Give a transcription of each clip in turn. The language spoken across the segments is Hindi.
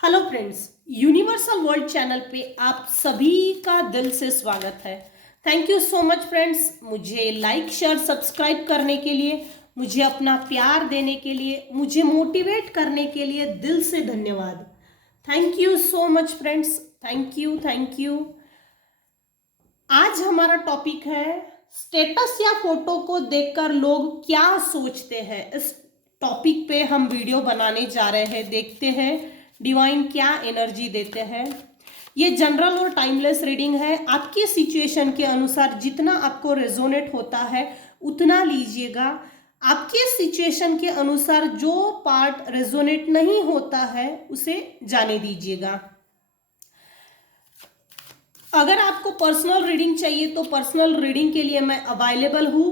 Hello friends, universal world channel पे आप सभी का दिल से स्वागत है। Thank you so much friends, मुझे लाइक शेयर सब्सक्राइब करने के लिए, मुझे अपना प्यार देने के लिए, मुझे मोटिवेट करने के लिए दिल से धन्यवाद। Thank you so much friends, thank you. आज हमारा टॉपिक है स्टेटस या फोटो को देखकर लोग क्या सोचते हैं। इस टॉपिक पे हम वीडियो बनाने जा रहे हैं, देखते हैं डिवाइन क्या एनर्जी देते हैं। ये जनरल और टाइमलेस रीडिंग है, आपकी सिचुएशन के अनुसार जितना आपको रेजोनेट होता है उतना लीजिएगा। आपके सिचुएशन के अनुसार जो पार्ट रेजोनेट नहीं होता है उसे जाने दीजिएगा। अगर आपको पर्सनल रीडिंग चाहिए तो पर्सनल रीडिंग के लिए मैं अवेलेबल हूँ।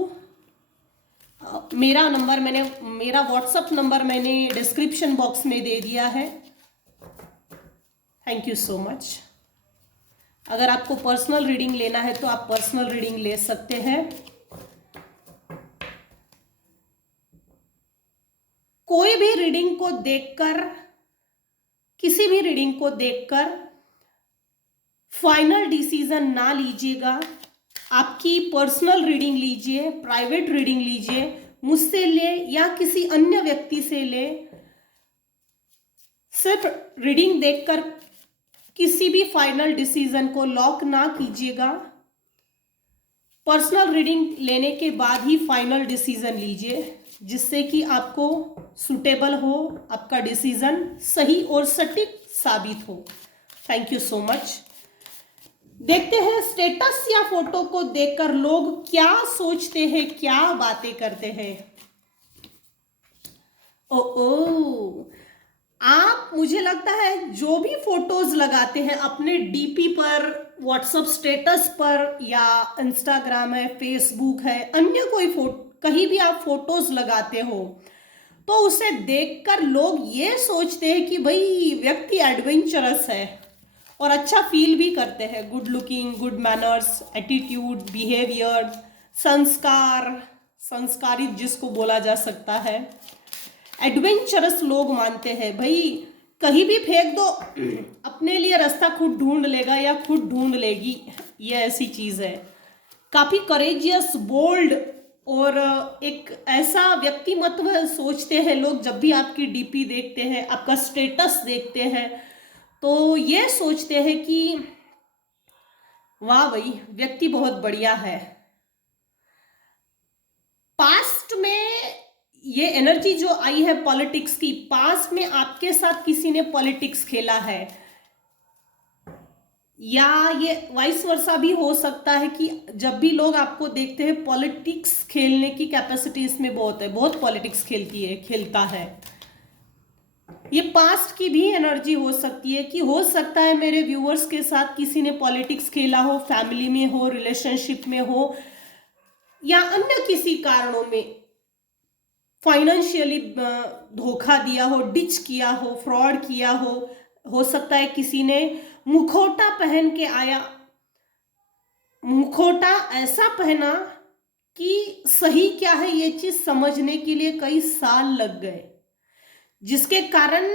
मेरा व्हाट्सअप नंबर मैंने डिस्क्रिप्शन बॉक्स में दे दिया है। Thank you so much. अगर आपको पर्सनल रीडिंग लेना है तो आप पर्सनल रीडिंग ले सकते हैं। कोई भी रीडिंग को देखकर, किसी भी रीडिंग को देखकर फाइनल डिसीजन ना लीजिएगा। आपकी पर्सनल रीडिंग लीजिए, प्राइवेट रीडिंग लीजिए, मुझसे ले या किसी अन्य व्यक्ति से ले। सिर्फ रीडिंग देखकर किसी भी फाइनल डिसीजन को लॉक ना कीजिएगा। पर्सनल रीडिंग लेने के बाद ही फाइनल डिसीजन लीजिए, जिससे कि आपको सुटेबल हो, आपका डिसीजन सही और सटीक साबित हो। Thank you so much. देखते हैं स्टेटस या फोटो को देखकर लोग क्या सोचते हैं, क्या बातें करते हैं। ओ, आप, मुझे लगता है जो भी फोटोज लगाते हैं अपने डीपी पर, व्हाट्सएप स्टेटस पर, या इंस्टाग्राम है, फेसबुक है, अन्य कोई कहीं भी आप फोटोज लगाते हो तो उसे देखकर लोग ये सोचते हैं कि भाई व्यक्ति एडवेंचरस है और अच्छा फील भी करते हैं। Good looking, good manners, attitude, behaviour, संस्कार, संस्कारित जिसको बोला जा सकता है, एडवेंचरस लोग मानते हैं। भाई कहीं भी फेंक दो, अपने लिए रास्ता खुद ढूंढ लेगा या खुद ढूंढ लेगी, ये ऐसी चीज है। काफी करेजियस, बोल्ड और एक ऐसा व्यक्तिमत्व सोचते हैं लोग। जब भी आपकी डीपी देखते हैं, आपका स्टेटस देखते हैं, तो ये सोचते हैं कि वाह भाई व्यक्ति बहुत बढ़िया है। पास्ट में ये एनर्जी जो आई है पॉलिटिक्स की, पास्ट में आपके साथ किसी ने पॉलिटिक्स खेला है, या ये वाइस वर्सा भी हो सकता है कि जब भी लोग आपको देखते हैं, पॉलिटिक्स खेलने की कैपेसिटी इसमें बहुत है, बहुत पॉलिटिक्स खेलता है। ये पास्ट की भी एनर्जी हो सकती है कि हो सकता है मेरे व्यूअर्स के साथ किसी ने पॉलिटिक्स खेला हो, फैमिली में हो, रिलेशनशिप में हो, या अन्य किसी कारणों में फाइनेंशियली धोखा दिया हो, डिच किया हो, फ्रॉड किया हो सकता है किसी ने मुखौटा पहन के आया, मुखौटा ऐसा पहना कि सही क्या है ये चीज समझने के लिए कई साल लग गए, जिसके कारण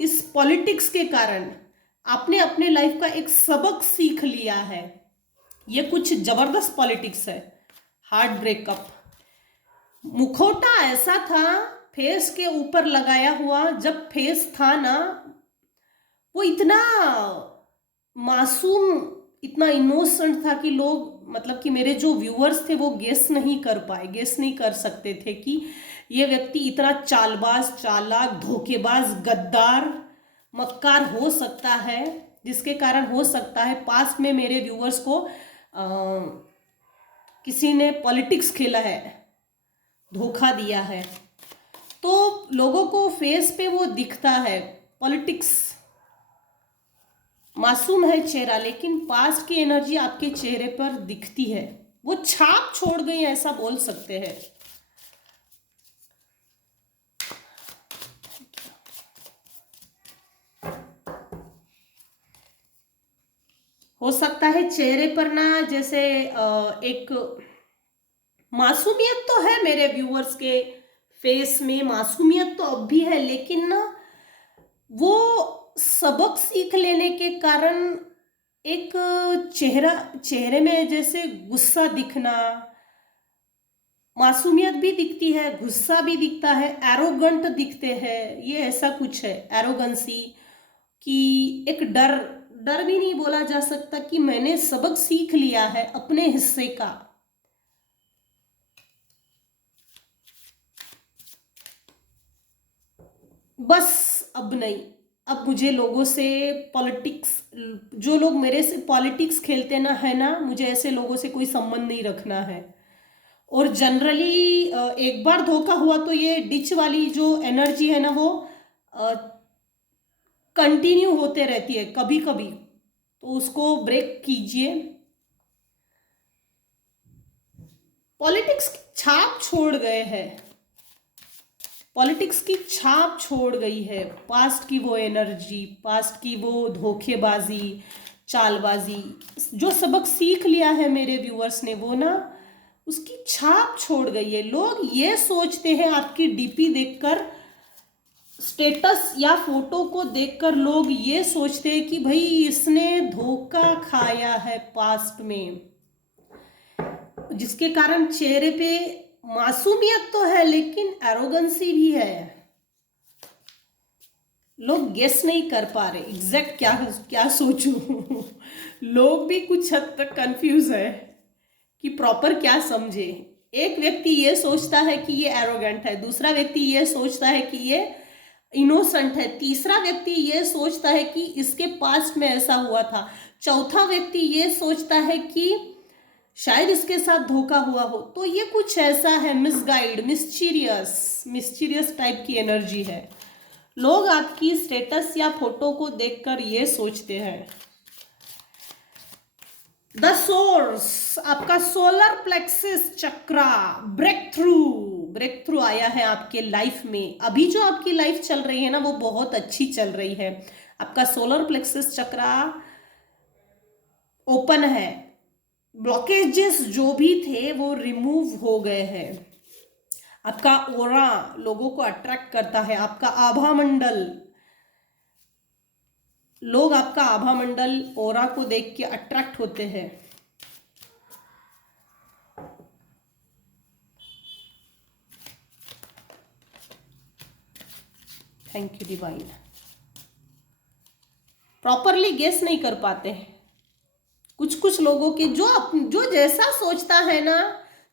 इस पॉलिटिक्स के कारण आपने अपने लाइफ का एक सबक सीख लिया है। ये कुछ जबरदस्त पॉलिटिक्स है। हार्ट ब्रेकअप, मुखौटा ऐसा था फेस के ऊपर लगाया हुआ, जब फेस था ना वो इतना मासूम, इतना इनोसेंट था कि लोग, मतलब कि मेरे जो व्यूअर्स थे वो गेस नहीं कर पाए, गेस नहीं कर सकते थे कि ये व्यक्ति इतना चालबाज, चालाक, धोखेबाज, गद्दार, मक्कार हो सकता है, जिसके कारण हो सकता है पास्ट में मेरे व्यूअर्स को किसी ने पॉलिटिक्स खेला है, धोखा दिया है। तो लोगों को फेस पे वो दिखता है, पॉलिटिक्स मासूम है चेहरा, लेकिन पास्ट की एनर्जी आपके चेहरे पर दिखती है, वो छाप छोड़ गई, ऐसा बोल सकते हैं। हो सकता है चेहरे पर ना, जैसे एक मासूमियत तो है मेरे व्यूअर्स के फेस में, मासूमियत तो अब भी है, लेकिन ना वो सबक सीख लेने के कारण एक चेहरे में जैसे गुस्सा दिखना, मासूमियत भी दिखती है, गुस्सा भी दिखता है, एरोगंट दिखते हैं, ये ऐसा कुछ है एरोगेंसी कि एक डर, डर भी नहीं बोला जा सकता कि मैंने सबक सीख लिया है अपने हिस्से का। बस अब नहीं, अब मुझे लोगों से पॉलिटिक्स, जो लोग मेरे से पॉलिटिक्स खेलते ना है ना, मुझे ऐसे लोगों से कोई संबंध नहीं रखना है। और जनरली एक बार धोखा हुआ तो ये डिच वाली जो एनर्जी है ना वो कंटिन्यू होते रहती है कभी कभी, तो उसको ब्रेक कीजिए। पॉलिटिक्स की छाप छोड़ गए हैं, पॉलिटिक्स की छाप छोड़ गई है, पास्ट की वो एनर्जी, पास्ट की वो धोखेबाजी, चालबाजी, जो सबक सीख लिया है मेरे व्यूअर्स ने वो ना उसकी छाप छोड़ गई है। लोग ये सोचते हैं आपकी डीपी देखकर, स्टेटस या फोटो को देखकर लोग ये सोचते हैं कि भाई इसने धोखा खाया है पास्ट में, जिसके कारण चेहरे पे मासूमियत तो है लेकिन एरोगेंसी भी है। लोग गेस नहीं कर पा रहे एग्जैक्ट क्या क्या सोचूं लोग भी कुछ हद तक कंफ्यूज है कि प्रॉपर क्या समझे। एक व्यक्ति ये सोचता है कि ये एरोगेंट है, दूसरा व्यक्ति ये सोचता है कि ये इनोसेंट है, तीसरा व्यक्ति ये सोचता है कि इसके पास्ट में ऐसा हुआ था, चौथा व्यक्ति ये सोचता है कि शायद इसके साथ धोखा हुआ हो। तो ये कुछ ऐसा है, मिसगाइड, मिस्टीरियस टाइप की एनर्जी है। लोग आपकी स्टेटस या फोटो को देखकर ये सोचते हैं। द सोर्स, आपका सोलर प्लेक्सिस चक्रा, ब्रेक थ्रू आया है आपके लाइफ में। अभी जो आपकी लाइफ चल रही है ना वो बहुत अच्छी चल रही है। आपका सोलर प्लेक्सिस चक्रा ओपन है, ब्लॉकेजेस जो भी थे वो रिमूव हो गए हैं। आपका ओरा लोगों को अट्रैक्ट करता है, आपका आभा मंडल, लोग आपका आभा मंडल ओरा को देख के अट्रैक्ट होते हैं। Thank you divine. Properly guess नहीं कर पाते हैं कुछ कुछ लोगों के, जो जैसा सोचता है ना,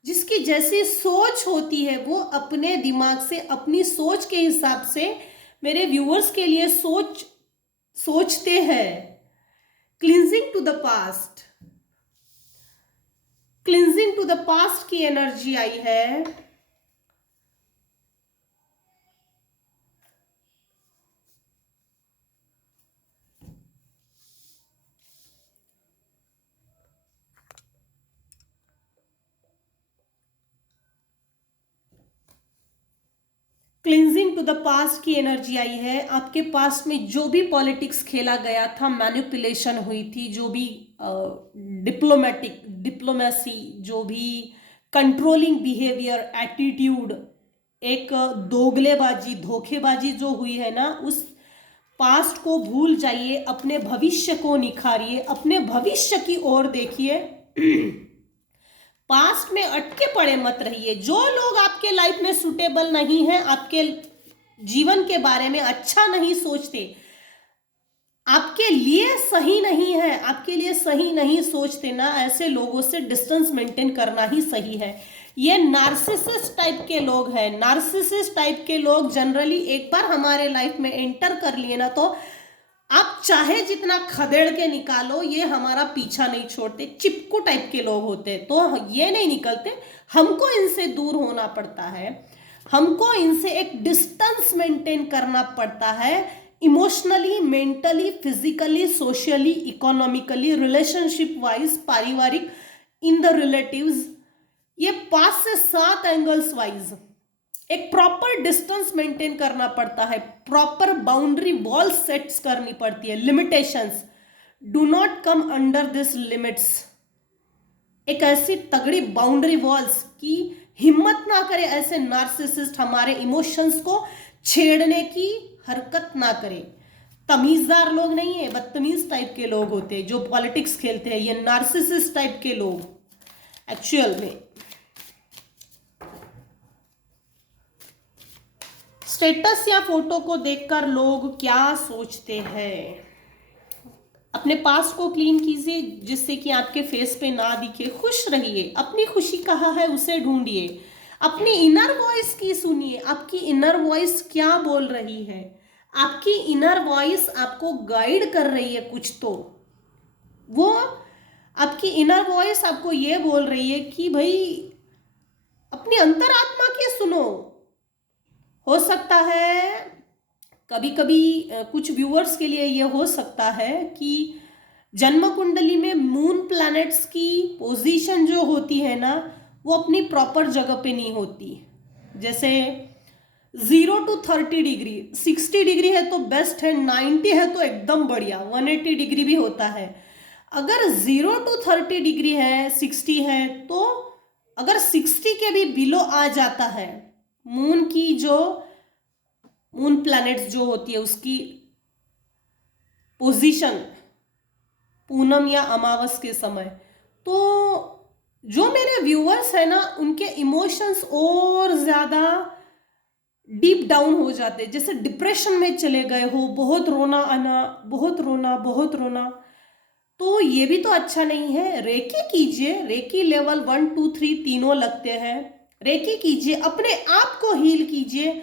जिसकी जैसी सोच होती है वो अपने दिमाग से, अपनी सोच के हिसाब से मेरे व्यूअर्स के लिए सोचते हैं। Cleansing to the past, cleansing to the past की एनर्जी आई है। क्लिंजिंग टू द पास्ट की एनर्जी आई है। आपके पास्ट में जो भी पॉलिटिक्स खेला गया था, मैनिपुलेशन हुई थी, जो भी डिप्लोमेसी, जो भी कंट्रोलिंग बिहेवियर, एटीट्यूड, एक दोगलेबाजी, धोखेबाजी जो हुई है ना, उस पास्ट को भूल जाइए, अपने भविष्य को निखारिए, अपने भविष्य की ओर देखिए। पास्ट में अटके पड़े मत रहिए। जो लोग आपके लाइफ में सुटेबल नहीं है, आपके जीवन के बारे में अच्छा नहीं सोचते, आपके लिए सही नहीं है, आपके लिए सही नहीं सोचते ना, ऐसे लोगों से डिस्टेंस मेंटेन करना ही सही है। ये नार्सिसिस्ट टाइप के लोग हैं। नार्सिसिस्ट टाइप के लोग जनरली एक बार हमारे लाइफ में एंटर कर लिए ना, तो आप चाहे जितना खदेड़ के निकालो, ये हमारा पीछा नहीं छोड़ते। चिपकू टाइप के लोग होते तो ये नहीं निकलते, हमको इनसे दूर होना पड़ता है, हमको इनसे एक डिस्टेंस मेंटेन करना पड़ता है, emotionally, mentally, physically, socially, economically, relationship wise, पारिवारिक, इन द रिलेटिव्स, ये 5 से 7 एंगल्स वाइज एक प्रॉपर डिस्टेंस मेंटेन करना पड़ता है, प्रॉपर बाउंड्री वॉल सेट्स करनी पड़ती है। Limitations, do not come under this limits. एक ऐसी तगड़ी बाउंड्री वॉल्स की हिम्मत ना करे ऐसे नार्सिसिस्ट हमारे इमोशंस को छेड़ने की हरकत ना करे, तमीजदार लोग नहीं है, बदतमीज टाइप के लोग होते हैं जो पॉलिटिक्स खेलते हैं, ये नार्सिसिस्ट टाइप के लोग एक्चुअल में। स्टेटस या फोटो को देखकर लोग क्या सोचते हैं? अपने पास को क्लीन कीजिए जिससे कि आपके फेस पे ना दिखे। खुश रहिए, अपनी खुशी कहाँ है उसे ढूंढिए, अपनी इनर वॉइस की सुनिए। आपकी इनर वॉइस क्या बोल रही है? आपकी इनर वॉइस आपको गाइड कर रही है कुछ तो। वो आपकी इनर वॉइस आपको ये बोल रही है कि भाई अपनी अंतरात्मा की सुनो। हो सकता है कभी कभी कुछ व्यूअर्स के लिए ये हो सकता है कि जन्म कुंडली में मून प्लैनेट्स की पोजीशन जो होती है ना, वो अपनी प्रॉपर जगह पे नहीं होती। जैसे 0 to 30 डिग्री, 60 डिग्री है तो बेस्ट है, 90 है तो एकदम बढ़िया, 180 डिग्री भी होता है। अगर 0 to 30 डिग्री है, 60 है, तो अगर 60 के भी बिलो आ जाता है, मून की जो मून प्लैनेट्स जो होती है उसकी पोजीशन पूनम या अमावस के समय, तो जो मेरे व्यूअर्स है ना उनके इमोशंस और ज्यादा डीप डाउन हो जाते, जैसे डिप्रेशन में चले गए हो, बहुत रोना आना, बहुत रोना, बहुत रोना। तो ये भी तो अच्छा नहीं है। रेकी कीजिए, रेकी लेवल 1 2 3 तीनों लगते हैं। रेकी कीजिए, अपने आप को हील कीजिए,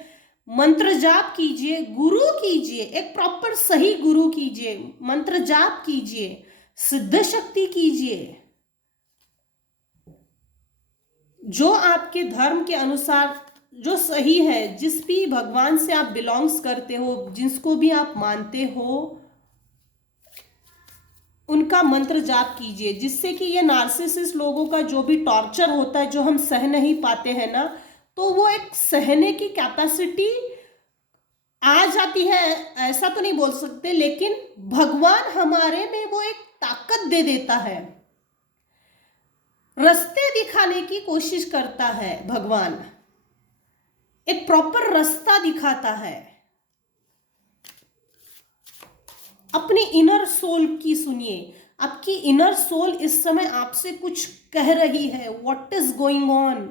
मंत्र जाप कीजिए, गुरु कीजिए, एक प्रॉपर सही गुरु कीजिए, मंत्र जाप कीजिए, सिद्ध शक्ति कीजिए, जो आपके धर्म के अनुसार जो सही है, जिस भी भगवान से आप बिलोंग्स करते हो, जिसको भी आप मानते हो, उनका मंत्र जाप कीजिए, जिससे कि ये नार्सिसिस्ट लोगों का जो भी टॉर्चर होता है, जो हम सह नहीं पाते हैं ना, तो वो एक सहने की कैपेसिटी आ जाती है, ऐसा तो नहीं बोल सकते, लेकिन भगवान हमारे में वो एक ताकत दे देता है। रास्ते दिखाने की कोशिश करता है भगवान, एक प्रॉपर रास्ता दिखाता है। अपनी इनर सोल की सुनिए, आपकी इनर सोल इस समय आपसे कुछ कह रही है। What is going on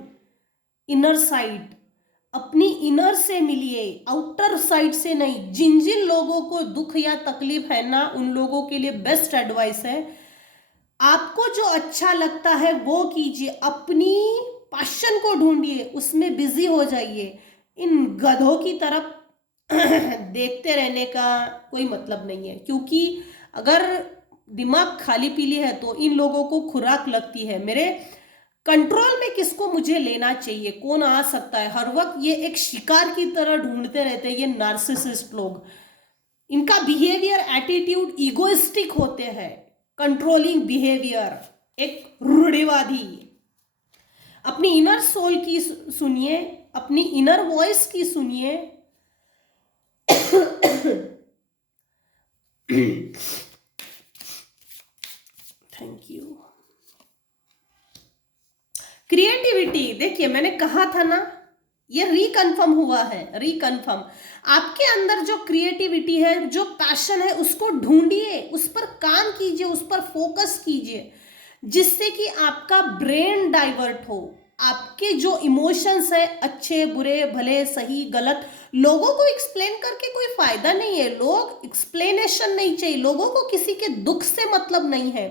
inner side? अपनी इनर से मिलिए, आउटर साइड से नहीं। जिन जिन लोगों को दुख या तकलीफ है ना, उन लोगों के लिए बेस्ट एडवाइस है, आपको जो अच्छा लगता है वो कीजिए, अपनी पैशन को ढूंढिए, उसमें बिजी हो जाइए। इन गधों की तरफ देखते रहने का कोई मतलब नहीं है, क्योंकि अगर दिमाग खाली पीली है तो इन लोगों को खुराक लगती है। मेरे कंट्रोल में किसको मुझे लेना चाहिए, कौन आ सकता है, हर वक्त ये एक शिकार की तरह ढूंढते रहते हैं ये नार्सिसिस्ट लोग। इनका बिहेवियर, एटीट्यूड इगोइस्टिक होते हैं, कंट्रोलिंग बिहेवियर, एक रूढ़िवादी। अपनी इनर सोल की सुनिए, अपनी इनर वॉइस की सुनिए। Thank you. क्रिएटिविटी, देखिए मैंने कहा था ना, ये रिकन्फर्म हुआ है, रिकन्फर्म। आपके अंदर जो क्रिएटिविटी है, जो पैशन है, उसको ढूंढिए, उस पर काम कीजिए, उस पर फोकस कीजिए, जिससे कि आपका ब्रेन डाइवर्ट हो। आपके जो इमोशंस है, अच्छे बुरे भले सही गलत, लोगों को एक्सप्लेन करके कोई फायदा नहीं है। लोग एक्सप्लेनेशन नहीं चाहिए, लोगों को किसी के दुख से मतलब नहीं है।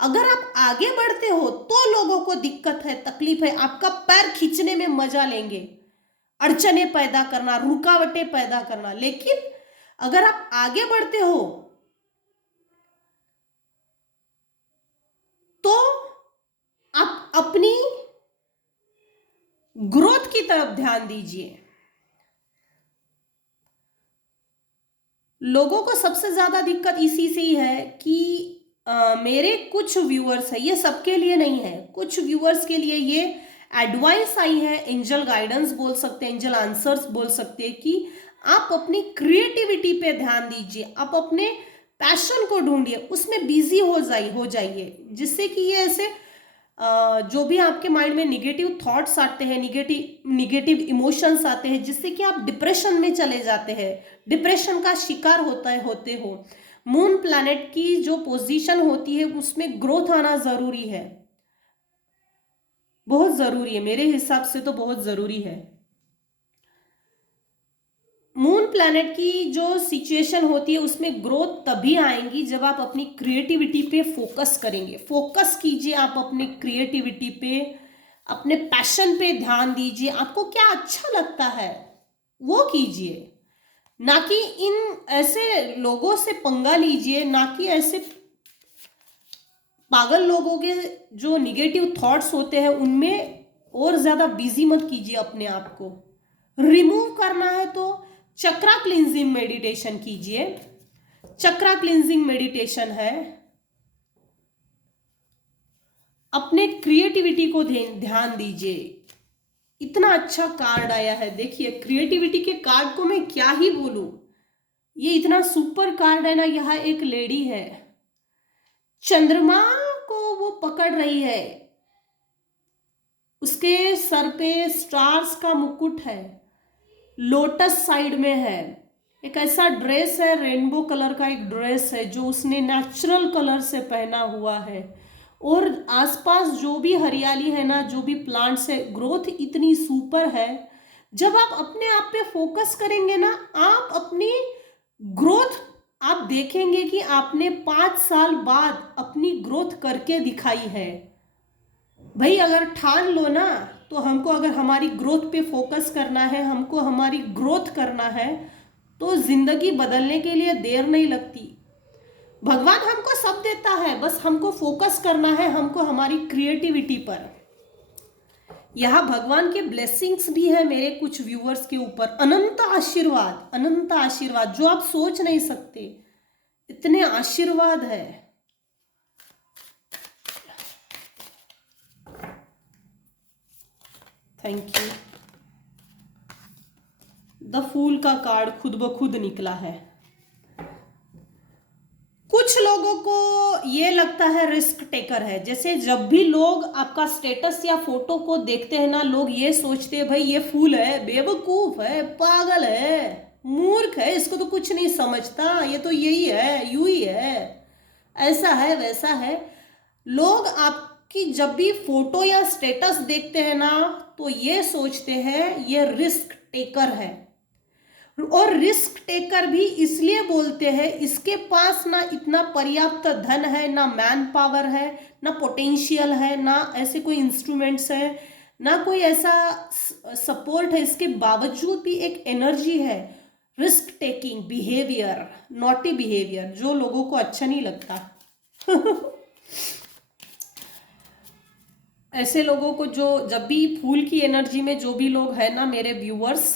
अगर आप आगे बढ़ते हो तो लोगों को दिक्कत है, तकलीफ है, आपका पैर खींचने में मजा लेंगे, अड़चने पैदा करना, रुकावटें पैदा करना। लेकिन अगर आप आगे बढ़ते हो तो आप अपनी ग्रोथ की तरफ ध्यान दीजिए। लोगों को सबसे ज्यादा दिक्कत इसी से ही है कि मेरे कुछ व्यूअर्स है, ये सबके लिए नहीं है, कुछ व्यूअर्स के लिए ये एडवाइस आई है, एंजल गाइडेंस बोल सकते हैं, एंजल आंसर्स बोल सकते हैं, कि आप अपनी क्रिएटिविटी पे ध्यान दीजिए, आप अपने पैशन को ढूंढिए, उसमें बिजी हो जाइए, जिससे कि ये ऐसे जो भी आपके माइंड में निगेटिव थॉट्स आते हैं, निगेटिव इमोशंस आते हैं, जिससे कि आप डिप्रेशन में चले जाते हैं, डिप्रेशन का शिकार होते हो, मून प्लैनेट की जो पोजीशन होती है उसमें ग्रोथ आना जरूरी है, बहुत जरूरी है, मेरे हिसाब से तो बहुत जरूरी है। मून प्लैनेट की जो सिचुएशन होती है उसमें ग्रोथ तभी आएंगी जब आप अपनी क्रिएटिविटी पे फोकस करेंगे। फोकस कीजिए आप अपने क्रिएटिविटी पे, अपने पैशन पे ध्यान दीजिए, आपको क्या अच्छा लगता है वो कीजिए, ना कि इन ऐसे लोगों से पंगा लीजिए, ना कि ऐसे पागल लोगों के जो निगेटिव थॉट्स होते हैं उनमें और ज्यादा बिजी मत कीजिए अपने आप को। रिमूव करना है तो चक्रा क्लिंजिंग मेडिटेशन कीजिए। चक्रा क्लिंजिंग मेडिटेशन है, अपने क्रिएटिविटी को ध्यान दीजिए। इतना अच्छा कार्ड आया है, देखिए क्रिएटिविटी के कार्ड को मैं क्या ही बोलूं, ये इतना सुपर कार्ड है ना। यहाँ एक लेडी है, चंद्रमा को वो पकड़ रही है, उसके सर पे स्टार्स का मुकुट है, लोटस साइड में है, एक ऐसा ड्रेस है, रेनबो कलर का एक ड्रेस है जो उसने नेचुरल कलर से पहना हुआ है, और आसपास जो भी हरियाली है ना, जो भी प्लांट्स है, ग्रोथ इतनी सुपर है। जब आप अपने आप पे फोकस करेंगे ना, आप अपनी ग्रोथ आप देखेंगे कि आपने 5 साल बाद अपनी ग्रोथ करके दिखाई है। भाई अगर ठान लो ना, तो हमको अगर हमारी ग्रोथ पे फोकस करना है, हमको हमारी ग्रोथ करना है, तो जिंदगी बदलने के लिए देर नहीं लगती। भगवान हमको सब देता है, बस हमको फोकस करना है, हमको हमारी क्रिएटिविटी पर। यहाँ भगवान के ब्लेसिंग्स भी है मेरे कुछ व्यूअर्स के ऊपर, अनंत आशीर्वाद, अनंत आशीर्वाद जो आप सोच नहीं सकते, इतने आशीर्वाद है। Thank you. द फूल का कार्ड खुद ब खुद निकला है। कुछ लोगों को ये लगता है रिस्क टेकर है, जैसे जब भी लोग आपका स्टेटस या फोटो को देखते हैं ना, लोग ये सोचते हैं भाई ये फूल है, बेवकूफ है, पागल है, मूर्ख है, इसको तो कुछ नहीं समझता, ये तो यही है, यूं ही है, ऐसा है वैसा है। लोग आपकी जब भी फोटो या स्टेटस देखते हैं ना, तो ये सोचते हैं ये रिस्क टेकर है। और रिस्क टेकर भी इसलिए बोलते हैं, इसके पास ना इतना पर्याप्त धन है, ना मैन पावर है, ना पोटेंशियल है, ना ऐसे कोई इंस्ट्रूमेंट्स है, ना कोई ऐसा सपोर्ट है, इसके बावजूद भी एक एनर्जी है, risk taking behaviour, naughty behaviour, जो लोगों को अच्छा नहीं लगता। ऐसे लोगों को जो जब भी फूल की एनर्जी में जो भी लोग हैं ना मेरे व्यूअर्स,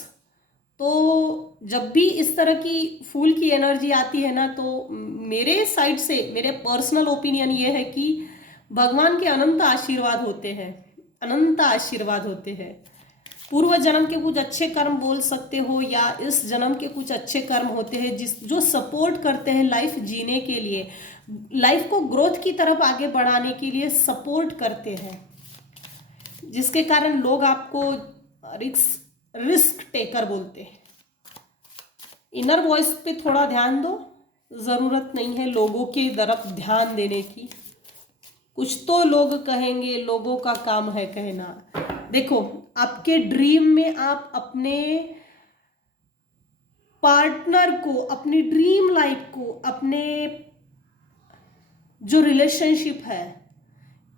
तो जब भी इस तरह की फूल की एनर्जी आती है ना, तो मेरे साइड से मेरे पर्सनल ओपिनियन ये है कि भगवान के अनंत आशीर्वाद होते हैं, अनंत आशीर्वाद होते हैं। पूर्व जन्म के कुछ अच्छे कर्म बोल सकते हो, या इस जन्म के कुछ अच्छे कर्म होते हैं जो सपोर्ट करते हैं लाइफ जीने के लिए, लाइफ को ग्रोथ की तरफ आगे बढ़ाने के लिए सपोर्ट करते हैं, जिसके कारण लोग आपको रिस्क टेकर बोलते हैं। इनर वॉइस पे थोड़ा ध्यान दो, ज़रूरत नहीं है लोगों की तरफ ध्यान देने की। कुछ तो लोग कहेंगे, लोगों का काम है कहना। देखो आपके ड्रीम में आप अपने पार्टनर को, अपनी ड्रीम लाइफ को, अपने जो रिलेशनशिप है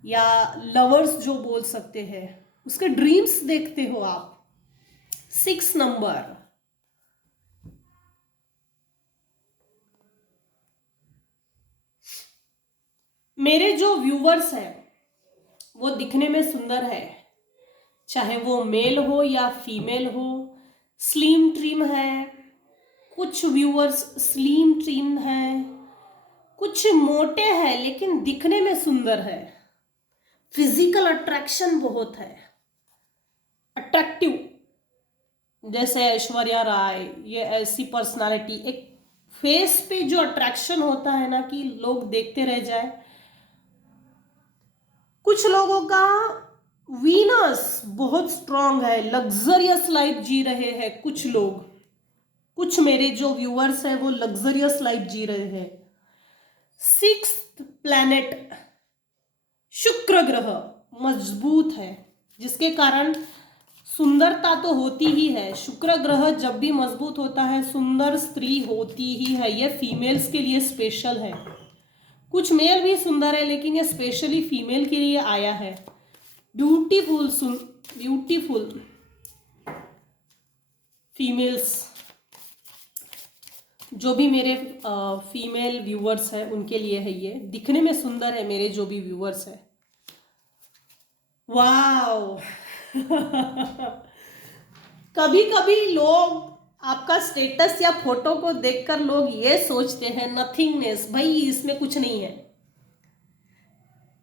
या लवर्स जो बोल सकते हैं, उसके ड्रीम्स देखते हो आप। 6 नंबर, मेरे जो व्यूवर्स हैं वो दिखने में सुंदर है, चाहे वो मेल हो या फीमेल हो, स्लिम ट्रिम है, कुछ व्यूवर्स स्लिम ट्रिम है, कुछ मोटे हैं लेकिन दिखने में सुंदर है, फिजिकल अट्रैक्शन बहुत है, अट्रैक्टिव, जैसे ऐश्वर्या राय, ये ऐसी पर्सनालिटी, एक फेस पे जो अट्रैक्शन होता है ना कि लोग देखते रह जाए। कुछ लोगों का वीनस बहुत स्ट्रांग है, लग्जरियस लाइफ जी रहे हैं कुछ लोग, कुछ मेरे जो व्यूअर्स हैं वो लग्जरियस लाइफ जी रहे हैं। 6th प्लैनेट शुक्र ग्रह मजबूत है, जिसके कारण सुंदरता तो होती ही है। शुक्र ग्रह जब भी मजबूत होता है सुंदर स्त्री होती ही है। ये फीमेल्स के लिए स्पेशल है। कुछ मेल भी सुंदर है लेकिन ये स्पेशली फीमेल के लिए आया है। ब्यूटीफुल ब्यूटीफुल फीमेल्स, जो भी मेरे फीमेल व्यूअर्स हैं उनके लिए है ये। दिखने में सुंदर है मेरे जो भी व्यूअर्स हैं। वाओ कभी कभी लोग आपका स्टेटस या फोटो को देखकर लोग ये सोचते हैं नथिंगनेस, भाई इसमें कुछ नहीं है,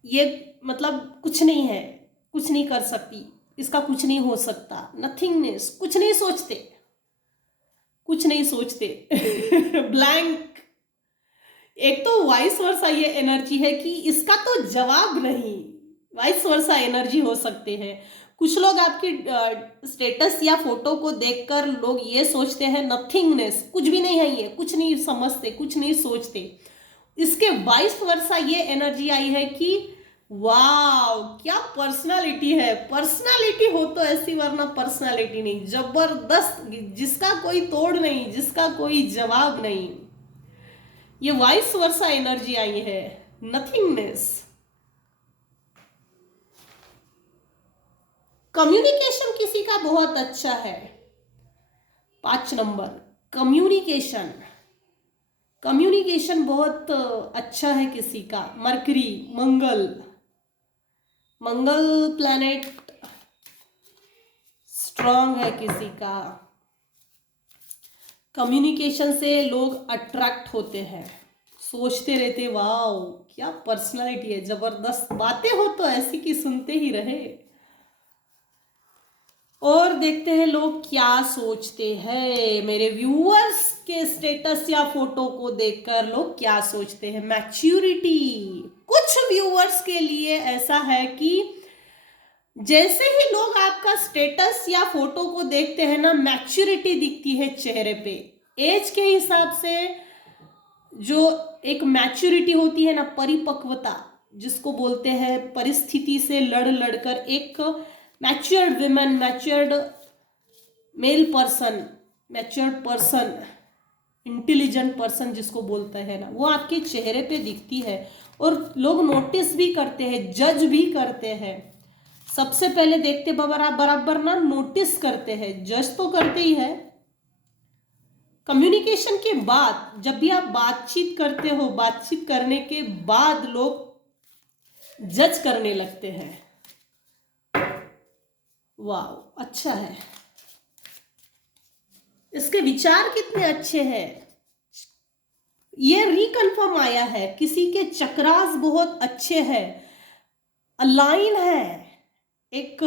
ये मतलब कुछ नहीं है, कुछ नहीं कर सकती, इसका कुछ नहीं हो सकता, नथिंगनेस, कुछ नहीं सोचते, कुछ नहीं सोचते ब्लैंक। एक तो वाइस वर्सा ये एनर्जी है कि इसका तो जवाब नहीं, वाइस वर्सा एनर्जी हो सकते हैं। कुछ लोग आपकी स्टेटस या फोटो को देखकर लोग ये सोचते हैं नथिंगनेस, कुछ भी नहीं है, ये कुछ नहीं समझते, कुछ नहीं सोचते। इसके वाइस वर्सा ये एनर्जी आई है कि वाव क्या पर्सनालिटी है, पर्सनालिटी हो तो ऐसी, वरना पर्सनालिटी नहीं, जबरदस्त, जिसका कोई तोड़ नहीं, जिसका कोई जवाब नहीं। ये वाइस वर्सा एनर्जी आई है, नथिंगनेस। कम्युनिकेशन किसी का बहुत अच्छा है। 5 नंबर कम्युनिकेशन, कम्युनिकेशन बहुत अच्छा है किसी का। मरकरी मंगल प्लैनेट स्ट्रांग है किसी का। कम्युनिकेशन से लोग अट्रैक्ट होते हैं, सोचते रहते वाओ क्या पर्सनालिटी है, जबरदस्त, बातें हो तो ऐसी कि सुनते ही रहे। और देखते हैं लोग क्या सोचते हैं। मेरे व्यूअर्स के स्टेटस या फोटो को देखकर लोग क्या सोचते हैं। मैच्योरिटी, कुछ व्यूअर्स के लिए ऐसा है कि जैसे ही लोग आपका स्टेटस या फोटो को देखते हैं ना, मैच्योरिटी दिखती है चेहरे पे। एज के हिसाब से जो एक मैच्योरिटी होती है ना, परिपक्वता जिसको बोलते हैं, परिस्थिति से लड़कर एक matured women, matured male person, matured person, intelligent person जिसको बोलते हैं ना, वो आपके चेहरे पे दिखती है। और लोग नोटिस भी करते हैं, जज भी करते हैं। सबसे पहले देखते बराबर ना नोटिस करते हैं, जज तो करते ही है। कम्युनिकेशन के बाद जब भी आप बातचीत करते हो, बातचीत करने के बाद लोग जज करने लगते हैं। वाह अच्छा है, इसके विचार कितने अच्छे हैं। ये रिकन्फर्म आया है, किसी के चक्रास बहुत अच्छे हैं, अलाइन है, एक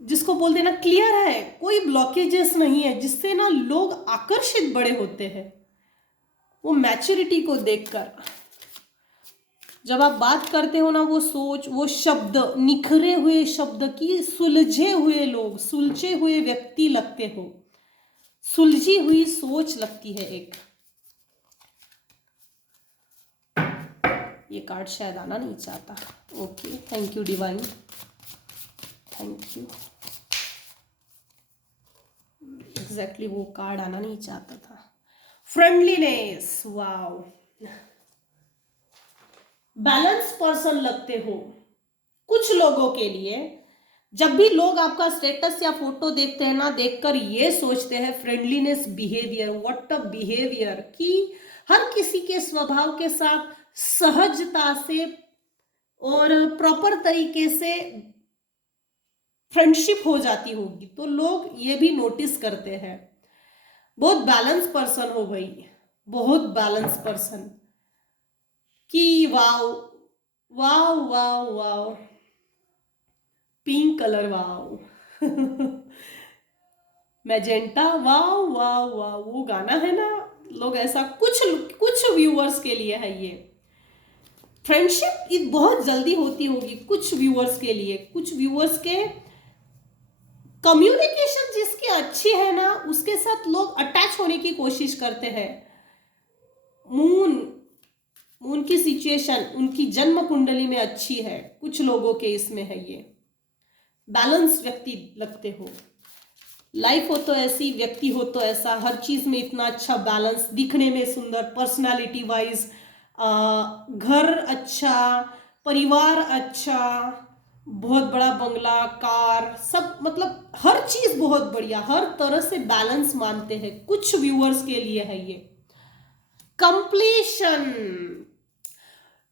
जिसको बोलते हैं ना क्लियर है, कोई ब्लॉकेजेस नहीं है, जिससे ना लोग आकर्षित बड़े होते हैं वो मैच्योरिटी को देखकर। जब आप बात करते हो ना, वो सोच, वो शब्द, निखरे हुए शब्द की सुलझे हुए लोग, सुलझे हुए व्यक्ति लगते हो, सुलझी हुई सोच लगती है एक। ये कार्ड शायद आना नहीं चाहता। Okay thank you divine, thank you. Exactly वो कार्ड आना नहीं चाहता था। फ्रेंडलीनेस, वाओ, बैलेंस पर्सन लगते हो कुछ लोगों के लिए। जब भी लोग आपका स्टेटस या फोटो देखते हैं ना, देखकर ये सोचते हैं friendliness behaviour, what a behaviour, कि हर किसी के स्वभाव के साथ सहजता से और प्रॉपर तरीके से फ्रेंडशिप हो जाती होगी, तो लोग ये भी नोटिस करते हैं। बहुत बैलेंस पर्सन हो भाई, बहुत बैलेंस पर्सन, कि wow wow wow wow, pink colour wow magenta wow wow wow, वो गाना है ना, लोग ऐसा, कुछ व्यूअर्स के लिए है ये। फ्रेंडशिप बहुत जल्दी होती होगी कुछ व्यूअर्स के लिए, कुछ व्यूअर्स के कम्युनिकेशन जिसकी अच्छी है ना, उसके साथ लोग अटैच होने की कोशिश करते हैं। मून मून की सिचुएशन उनकी जन्म कुंडली में अच्छी है, कुछ लोगों के इसमें है ये। बैलेंस व्यक्ति लगते हो, लाइफ हो तो ऐसी, व्यक्ति हो तो ऐसा, हर चीज में इतना अच्छा बैलेंस, दिखने में सुंदर, पर्सनालिटी वाइज, घर अच्छा, परिवार अच्छा, बहुत बड़ा बंगला, कार, सब, मतलब हर चीज बहुत बढ़िया, हर तरह से बैलेंस मानते हैं। कुछ व्यूअर्स के लिए है ये कंप्लीशन।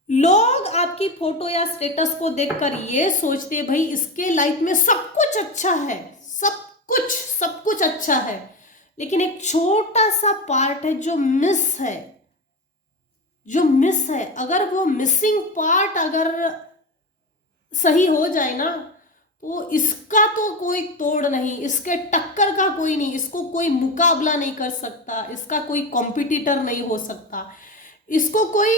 लोग आपकी फोटो या स्टेटस को देखकर ये सोचते हैं भाई इसके लाइफ में सब कुछ अच्छा है, सब कुछ अच्छा है, लेकिन एक छोटा सा पार्ट है जो मिस है, अगर वो मिसिंग पार्ट अगर सही हो जाए ना, तो इसका तो कोई तोड़ नहीं, इसके टक्कर का कोई नहीं, इसको कोई मुकाबला नहीं कर सकता, इसका कोई कॉम्पिटिटर नहीं हो सकता, इसको कोई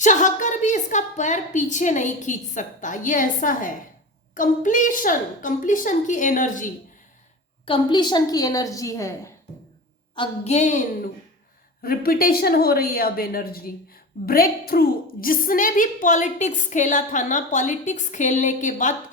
चाहकर भी इसका पैर पीछे नहीं खींच सकता, ये ऐसा है। कंप्लीशन की एनर्जी है। अगेन रिपीटेशन हो रही है अब एनर्जी। ब्रेक थ्रू, जिसने भी पॉलिटिक्स खेला था ना, पॉलिटिक्स खेलने के बाद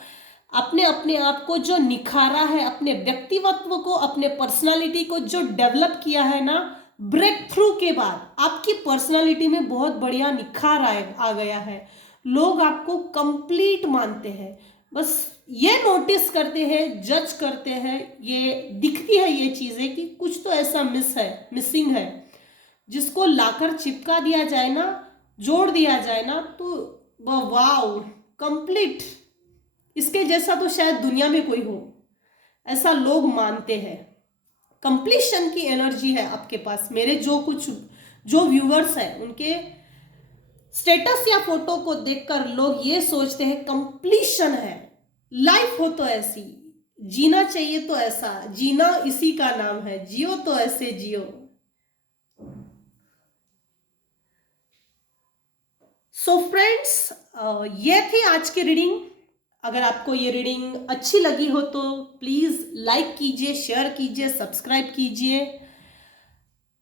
अपने अपने आप को जो निखारा है, अपने व्यक्तित्व को, अपने पर्सनालिटी को जो डेवलप किया है ना, ब्रेक थ्रू के बाद आपकी पर्सनालिटी में बहुत बढ़िया निखार आ गया है। लोग आपको कंप्लीट मानते हैं, बस ये नोटिस करते हैं, जज करते हैं, ये दिखती है ये चीजें कि कुछ तो ऐसा मिसिंग है, जिसको लाकर चिपका दिया जाए ना, जोड़ दिया जाए ना, तो वाओ, कंप्लीट, इसके जैसा तो शायद दुनिया में कोई हो, ऐसा लोग मानते हैं। कंप्लीशन की एनर्जी है आपके पास। मेरे जो व्यूअर्स हैं, उनके स्टेटस या फोटो को देखकर लोग ये सोचते हैं कंप्लीशन है, लाइफ हो तो ऐसी, जीना चाहिए तो ऐसा जीना, इसी का नाम है, जियो तो ऐसे जियो। सो फ्रेंड्स, ये थी आज की रीडिंग। अगर आपको ये रीडिंग अच्छी लगी हो तो प्लीज लाइक कीजिए, शेयर कीजिए, सब्सक्राइब कीजिए।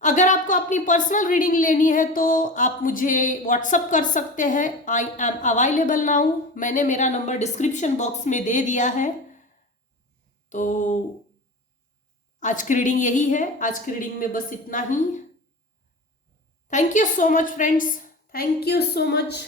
अगर आपको अपनी पर्सनल रीडिंग लेनी है तो आप मुझे व्हाट्सअप कर सकते हैं। I am available now. मैंने मेरा नंबर डिस्क्रिप्शन बॉक्स में दे दिया है। तो आज की रीडिंग यही है, आज की रीडिंग में बस इतना ही। Thank you so much friends, thank you so much.